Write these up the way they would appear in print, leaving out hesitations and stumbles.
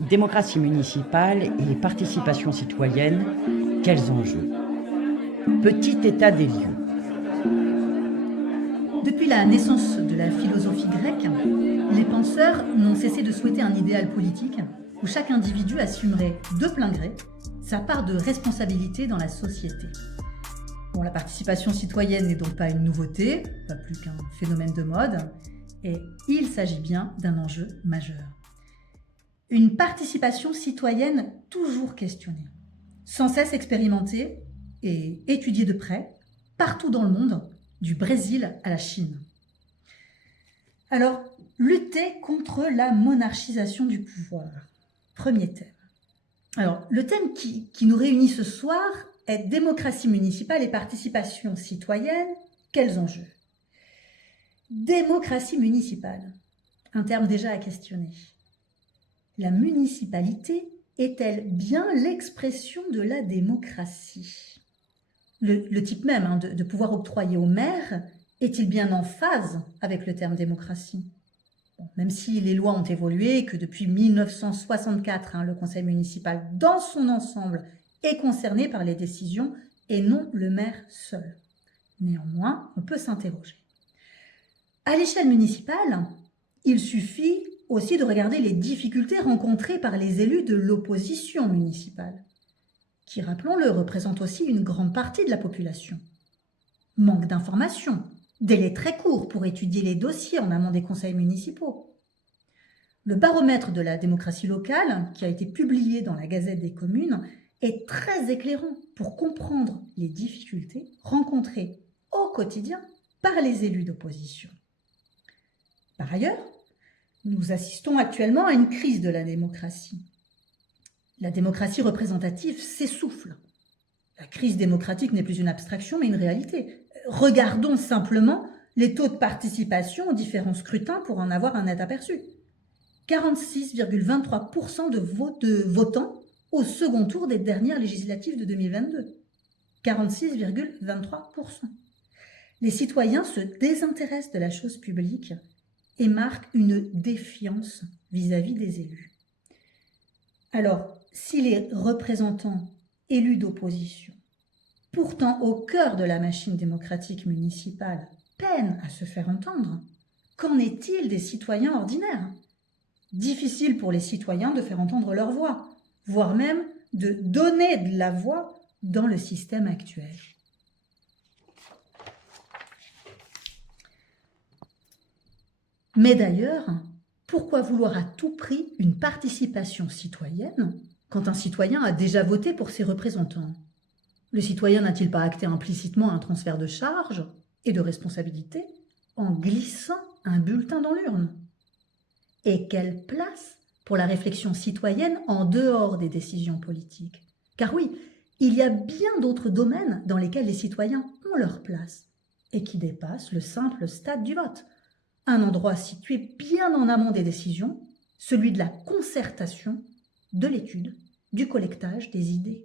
Démocratie municipale et participation citoyenne, quels enjeux? Petit état des lieux. Depuis la naissance de la philosophie grecque, les penseurs n'ont cessé de souhaiter un idéal politique où chaque individu assumerait de plein gré sa part de responsabilité dans la société. Bon, la participation citoyenne n'est donc pas une nouveauté, pas plus qu'un phénomène de mode, et il s'agit bien d'un enjeu majeur. Une participation citoyenne toujours questionnée, sans cesse expérimentée et étudiée de près, partout dans le monde, du Brésil à la Chine. Alors, lutter contre la monarchisation du pouvoir. Premier thème. Alors, le thème qui nous réunit ce soir est démocratie municipale et participation citoyenne. Quels enjeux? Démocratie municipale, un terme déjà à questionner. La municipalité est-elle bien l'expression de la démocratie? Le type même de pouvoir octroyé au maire est-il bien en phase avec le terme démocratie? Bon, même si les lois ont évolué et que depuis 1964, le conseil municipal dans son ensemble est concerné par les décisions et non le maire seul. Néanmoins, on peut s'interroger. À l'échelle municipale, il suffit aussi de regarder les difficultés rencontrées par les élus de l'opposition municipale, qui, rappelons-le, représente aussi une grande partie de la population. Manque d'informations, délai très court pour étudier les dossiers en amont des conseils municipaux. Le baromètre de la démocratie locale, qui a été publié dans la Gazette des communes, est très éclairant pour comprendre les difficultés rencontrées au quotidien par les élus d'opposition. Par ailleurs, nous assistons actuellement à une crise de la démocratie. La démocratie représentative s'essouffle. La crise démocratique n'est plus une abstraction, mais une réalité. Regardons simplement les taux de participation aux différents scrutins pour en avoir un net aperçu. 46,23% de votants au second tour des dernières législatives de 2022. 46,23%. Les citoyens se désintéressent de la chose publique et marquent une défiance vis-à-vis des élus. Alors, si les représentants élus d'opposition, pourtant au cœur de la machine démocratique municipale, peinent à se faire entendre, qu'en est-il des citoyens ordinaires? Difficile pour les citoyens de faire entendre leur voix, voire même de donner de la voix dans le système actuel. Mais d'ailleurs, pourquoi vouloir à tout prix une participation citoyenne quand un citoyen a déjà voté pour ses représentants? Le citoyen n'a-t-il pas acté implicitement un transfert de charges et de responsabilités en glissant un bulletin dans l'urne? Et quelle place pour la réflexion citoyenne en dehors des décisions politiques? Car oui, il y a bien d'autres domaines dans lesquels les citoyens ont leur place et qui dépassent le simple stade du vote. Un endroit situé bien en amont des décisions, celui de la concertation, de l'étude, du collectage des idées.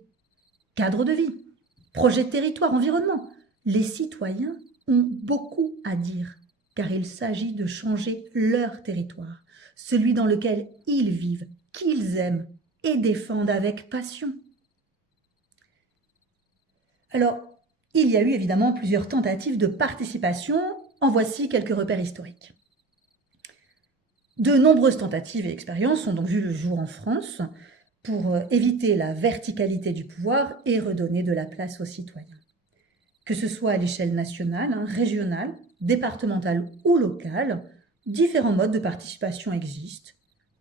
Cadre de vie, projet de territoire, environnement. Les citoyens ont beaucoup à dire, car il s'agit de changer leur territoire, celui dans lequel ils vivent, qu'ils aiment et défendent avec passion. Alors, il y a eu évidemment plusieurs tentatives de participation. En voici quelques repères historiques. De nombreuses tentatives et expériences ont donc vu le jour en France pour éviter la verticalité du pouvoir et redonner de la place aux citoyens. Que ce soit à l'échelle nationale, régionale, départementale ou locale, différents modes de participation existent.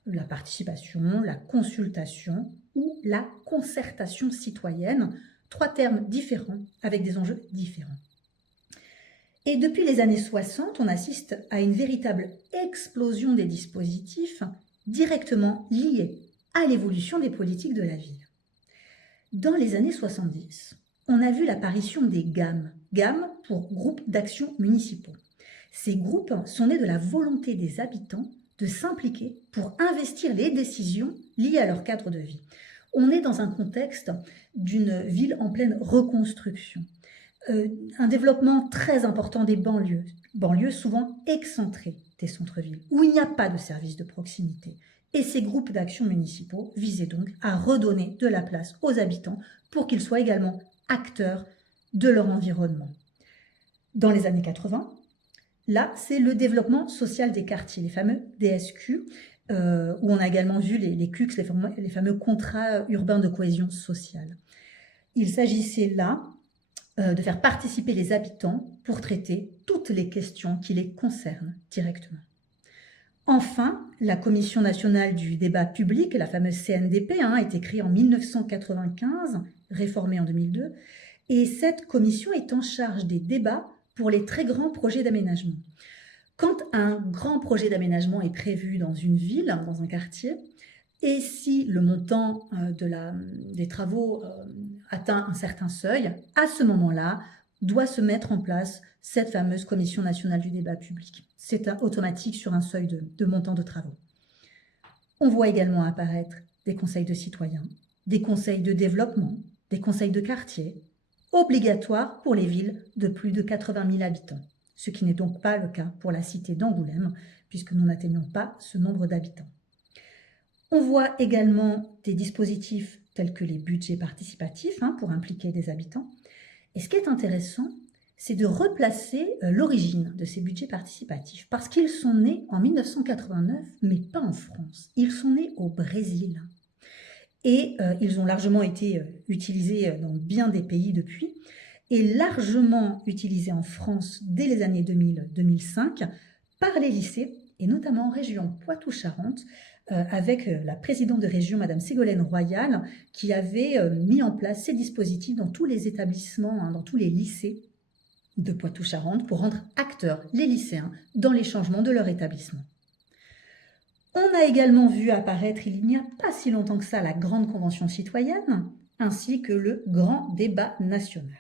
La participation, la consultation ou la concertation citoyenne, trois termes différents avec des enjeux différents. Et depuis les années 60, on assiste à une véritable explosion des dispositifs directement liés à l'évolution des politiques de la ville. Dans les années 70, on a vu l'apparition des GAM, GAM pour groupes d'action municipaux. Ces groupes sont nés de la volonté des habitants de s'impliquer pour investir les décisions liées à leur cadre de vie. On est dans un contexte d'une ville en pleine reconstruction. Un développement très important des banlieues souvent excentrées, des centres-villes, où il n'y a pas de services de proximité. Et ces groupes d'action municipaux visaient donc à redonner de la place aux habitants pour qu'ils soient également acteurs de leur environnement. Dans les années 80, là, c'est le développement social des quartiers, les fameux DSQ, où on a également vu les CUCS, les fameux contrats urbains de cohésion sociale. Il s'agissait là de faire participer les habitants pour traiter toutes les questions qui les concernent directement. Enfin, la Commission nationale du débat public, la fameuse CNDP, a été créée en 1995, réformée en 2002, et cette commission est en charge des débats pour les très grands projets d'aménagement. Quand un grand projet d'aménagement est prévu dans une ville, dans un quartier, et si le montant des travaux atteint un certain seuil, à ce moment-là, doit se mettre en place cette fameuse Commission nationale du débat public. C'est automatique sur un seuil de montant de travaux. On voit également apparaître des conseils de citoyens, des conseils de développement, des conseils de quartier, obligatoires pour les villes de plus de 80 000 habitants, ce qui n'est donc pas le cas pour la cité d'Angoulême, puisque nous n'atteignons pas ce nombre d'habitants. On voit également des dispositifs tels que les budgets participatifs pour impliquer des habitants. Et ce qui est intéressant, c'est de replacer l'origine de ces budgets participatifs, parce qu'ils sont nés en 1989, mais pas en France. Ils sont nés au Brésil. Et ils ont largement été utilisés dans bien des pays depuis, et largement utilisés en France dès les années 2000-2005 par les lycées, et notamment en région Poitou-Charentes, avec la présidente de région, Madame Ségolène Royal, qui avait mis en place ces dispositifs dans tous les établissements, dans tous les lycées de Poitou-Charentes, pour rendre acteurs les lycéens dans les changements de leur établissement. On a également vu apparaître, il n'y a pas si longtemps que ça, la Grande Convention citoyenne, ainsi que le Grand Débat national.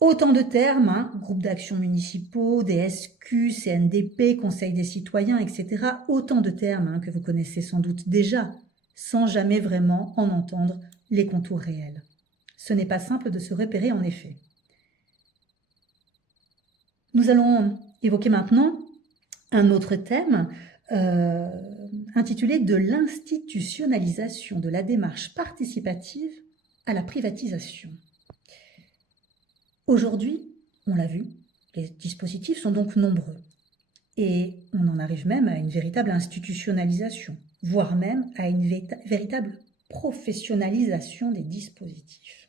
Autant de termes, groupes d'action municipaux, DSQ, CNDP, Conseil des citoyens, etc. Autant de termes que vous connaissez sans doute déjà, sans jamais vraiment en entendre les contours réels. Ce n'est pas simple de se repérer en effet. Nous allons évoquer maintenant un autre thème intitulé « De l'institutionnalisation de la démarche participative à la privatisation ». Aujourd'hui, on l'a vu, les dispositifs sont donc nombreux et on en arrive même à une véritable institutionnalisation, voire même à une véritable professionnalisation des dispositifs.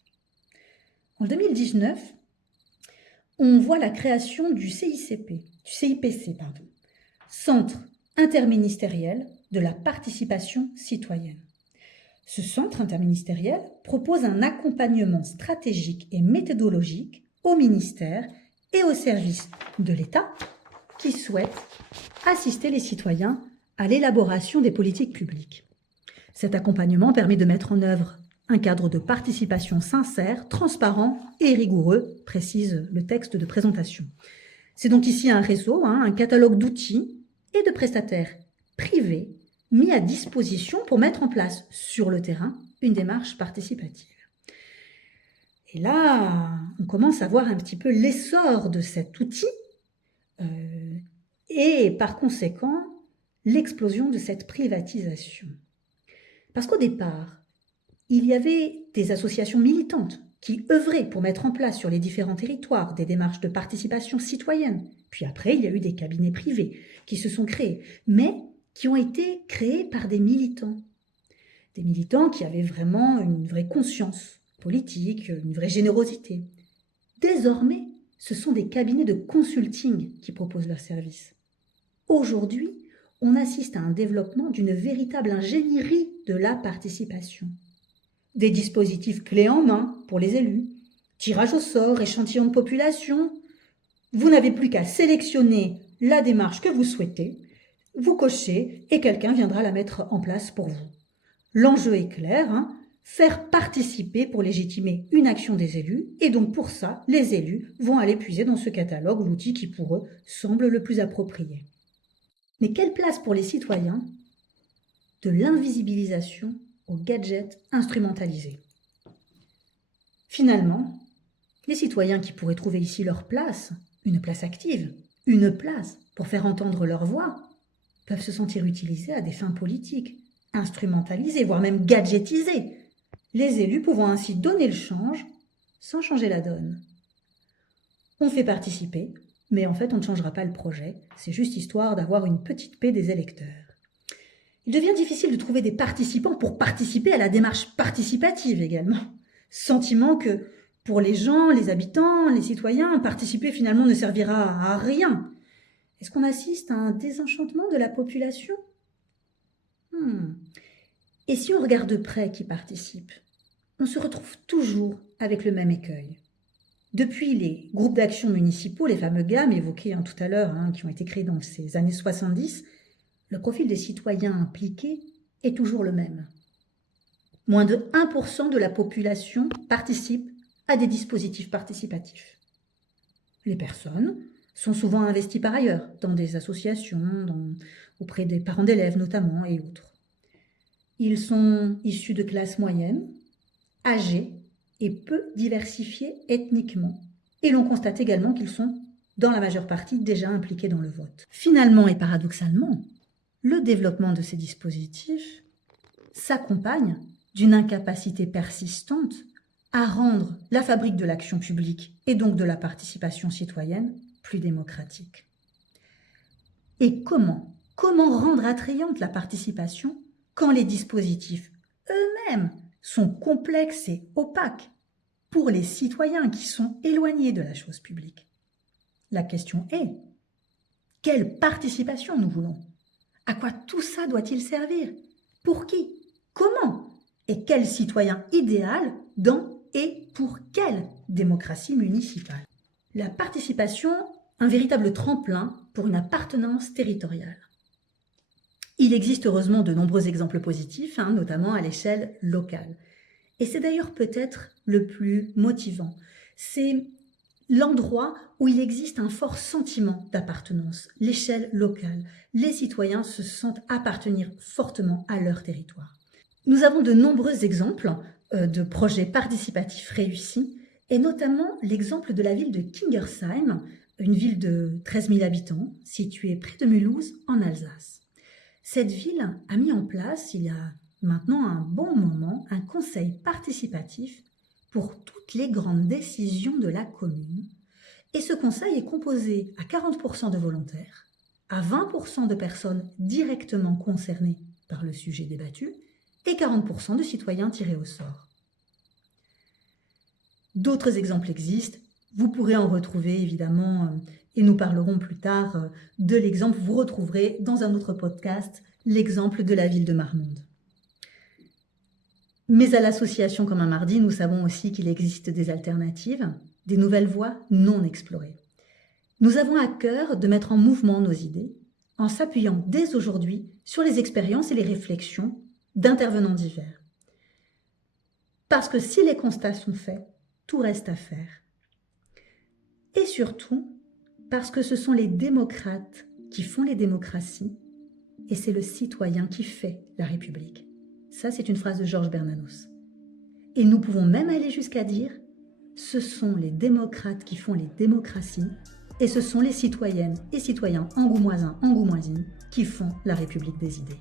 En 2019, on voit la création du CIPC, Centre interministériel de la participation citoyenne. Ce centre interministériel propose un accompagnement stratégique et méthodologique aux ministères et aux services de l'État qui souhaitent assister les citoyens à l'élaboration des politiques publiques. Cet accompagnement permet de mettre en œuvre un cadre de participation sincère, transparent et rigoureux, précise le texte de présentation. C'est donc ici un réseau, un catalogue d'outils et de prestataires privés mis à disposition pour mettre en place sur le terrain une démarche participative. Et là, on commence à voir un petit peu l'essor de cet outil et par conséquent l'explosion de cette privatisation. Parce qu'au départ, il y avait des associations militantes qui œuvraient pour mettre en place sur les différents territoires des démarches de participation citoyenne. Puis après, il y a eu des cabinets privés qui se sont créés, mais qui ont été créés par des militants. Des militants qui avaient vraiment une vraie conscience politique, une vraie générosité. Désormais, ce sont des cabinets de consulting qui proposent leurs services. Aujourd'hui, on assiste à un développement d'une véritable ingénierie de la participation. Des dispositifs clés en main pour les élus, tirage au sort, échantillon de population. Vous n'avez plus qu'à sélectionner la démarche que vous souhaitez, vous cochez et quelqu'un viendra la mettre en place pour vous. L'enjeu est clair, faire participer pour légitimer une action des élus, et donc pour ça, les élus vont aller puiser dans ce catalogue l'outil qui pour eux semble le plus approprié. Mais quelle place pour les citoyens de l'invisibilisation aux gadgets instrumentalisés? Finalement, les citoyens qui pourraient trouver ici leur place, une place active, une place pour faire entendre leur voix, peuvent se sentir utilisés à des fins politiques, instrumentalisés, voire même gadgetisés, les élus pouvant ainsi donner le change sans changer la donne. On fait participer, mais en fait on ne changera pas le projet, c'est juste histoire d'avoir une petite paix des électeurs. Il devient difficile de trouver des participants pour participer à la démarche participative également. Sentiment que pour les gens, les habitants, les citoyens, participer finalement ne servira à rien. Est-ce qu'on assiste à un désenchantement de la population ? Et si on regarde de près qui participe, on se retrouve toujours avec le même écueil. Depuis les groupes d'action municipaux, les fameux GAM évoqués tout à l'heure, qui ont été créés dans ces années 70, le profil des citoyens impliqués est toujours le même. Moins de 1% de la population participe à des dispositifs participatifs. Les personnes sont souvent investies par ailleurs, dans des associations, auprès des parents d'élèves notamment et autres. Ils sont issus de classes moyennes, âgés et peu diversifiés ethniquement. Et l'on constate également qu'ils sont, dans la majeure partie, déjà impliqués dans le vote. Finalement et paradoxalement, le développement de ces dispositifs s'accompagne d'une incapacité persistante à rendre la fabrique de l'action publique et donc de la participation citoyenne plus démocratique. Et comment rendre attrayante la participation quand les dispositifs eux-mêmes sont complexes et opaques pour les citoyens qui sont éloignés de la chose publique? La question est, quelle participation nous voulons? À quoi tout ça doit-il servir? Pour qui? Comment? Et quel citoyen idéal dans et pour quelle démocratie municipale? La participation, un véritable tremplin pour une appartenance territoriale. Il existe heureusement de nombreux exemples positifs, notamment à l'échelle locale. Et c'est d'ailleurs peut-être le plus motivant. C'est l'endroit où il existe un fort sentiment d'appartenance, l'échelle locale. Les citoyens se sentent appartenir fortement à leur territoire. Nous avons de nombreux exemples de projets participatifs réussis, et notamment l'exemple de la ville de Kingersheim, une ville de 13 000 habitants, située près de Mulhouse, en Alsace. Cette ville a mis en place, il y a maintenant un bon moment, un conseil participatif pour toutes les grandes décisions de la commune. Et ce conseil est composé à 40% de volontaires, à 20% de personnes directement concernées par le sujet débattu et 40% de citoyens tirés au sort. D'autres exemples existent, vous pourrez en retrouver évidemment, et nous parlerons plus tard de l'exemple, vous retrouverez dans un autre podcast l'exemple de la ville de Marmande. Mais à l'association comme un mardi, nous savons aussi qu'il existe des alternatives, des nouvelles voies non explorées. Nous avons à cœur de mettre en mouvement nos idées en s'appuyant dès aujourd'hui sur les expériences et les réflexions d'intervenants divers. Parce que si les constats sont faits, tout reste à faire. Et surtout, parce que ce sont les démocrates qui font les démocraties et c'est le citoyen qui fait la République. Ça, c'est une phrase de Georges Bernanos. Et nous pouvons même aller jusqu'à dire « ce sont les démocrates qui font les démocraties et ce sont les citoyennes et citoyens angoumoisins, angoumoisines qui font la République des idées ».